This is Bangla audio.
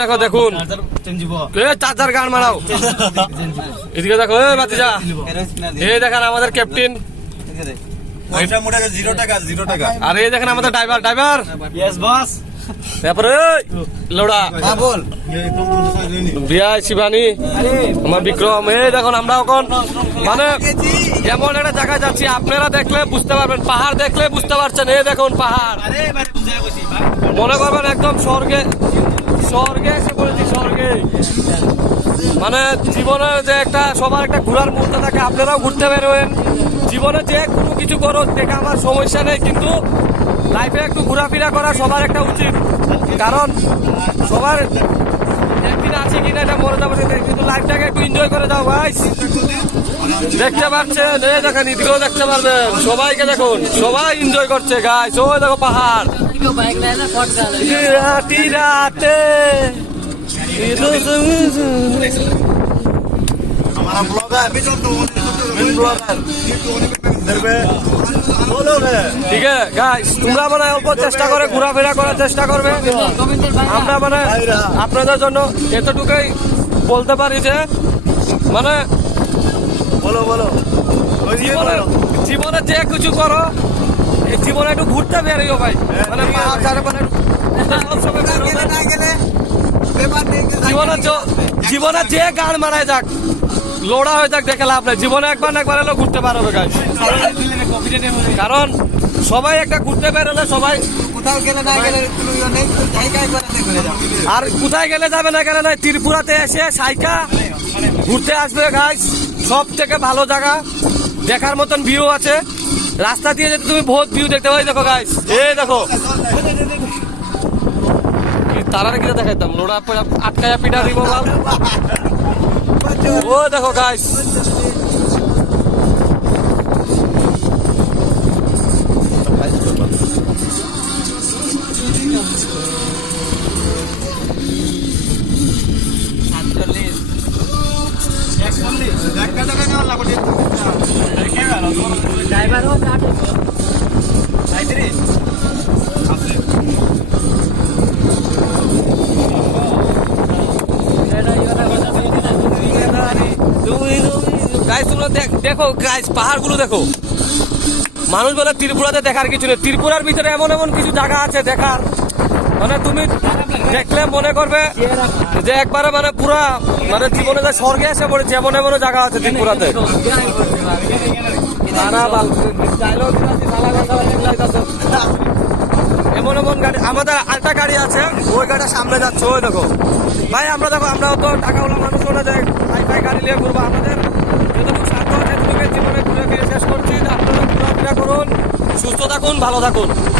দেখো দেখুন চাচার গান মারাও এদিকে দেখো বাতিজা এই দেখেন আমাদের ক্যাপ্টেন আর এই দেখেন আমাদের ড্রাইভার তারপরে লোড়া বিয়া শিবানী আমার বিক্রম এই দেখুন আমরা এখন মানে এমন একটা জায়গায় যাচ্ছি আপনারা দেখলে বুঝতে পারবেন পাহাড় দেখলে বুঝতে পারছেন এই দেখুন পাহাড় মনে করবেন একদম স্বর্গে এসে পড়েছি স্বর্গে মানে জীবনে যে একটা সবার একটা ঘোরার মুহূর্ত থাকে আপনারাও ঘুরতে বেরোবেন জীবনে যে কোনো কিছু করো দেখে আমার সমস্যা নেই কিন্তু লাইফে একটু ঘোরাফেরা করা সবার একটা উচিত কারণ সবার একদিন আছে কিনা এটা মরে যাবো কিন্তু লাইফটাকে একটু এনজয় করে দাও ভাই দেখতে পাচ্ছেন এই দেখেন এদিকেও দেখতে পারবেন সবাইকে দেখুন সবাই এনজয় করছে গাইস ওই দেখো পাহাড় রাতে ঠিক আছে গাইস তোমরা মানে অল্প চেষ্টা করে ঘোরাফেরা করার চেষ্টা করবে আমরা মানে আপনাদের জন্য এতটুকুই বলতে পারি যে মানে বলো জীবনে যে কিছু করো এই জীবনে একটু ঘুরতে বেরিও ভাই মানে জীবনে যে গান মারায় যাক লোড়া হয়ে যাক দেখে লাভ নাই জীবনে একবার না একবার এলো ঘুরতে পারবে গাইস কারণ সবাই একটা ঘুরতে বেরোলে সবাই আর কোথায় গেলে যাবে না গেলে নাই ত্রিপুরাতে এসে সাইকা ঘুরতে আসবে গাইস সব থেকে ভালো জায়গা দেখার মতন ভিউ আছে রাস্তা দিয়ে যেতে তুমি বহুত ভিউ দেখতে পাই দেখো গাইস এই দেখো তারা কিনা দেখাইতাম লোড়া আটকায়া পিঠা দিব ও দেখো গাইস দেখো গাইস পাহাড়গুলো দেখো মানুষ বলে ত্রিপুরাতে দেখার কিছু নেই ত্রিপুরার ভিতরে এমন এমন কিছু জায়গা আছে দেখার মানে তুমি দেখলে মনে করবে যে একবারে মানে পুরা মানে জীবনে যে স্বর্গে এসে পড়েছে এমন এমন জায়গা আছে ত্রিপুরাতে এমন এমন গাড়ি আমাদের আরেকটা গাড়ি আছে ওই গাড়িটা সামনে যাচ্ছে ওই দেখো ভাই আমরা দেখো আমরা তো টাকাওয়ালা মানুষ ওরা যে হাই গাড়ি নিয়ে ঘুরবো আমাদের যতটুকু সাধ্য আছে জীবনে ঘুরে ফিরে শেষ করছি আপনারা ঘোরাফেরা করুন সুস্থ থাকুন ভালো থাকুন।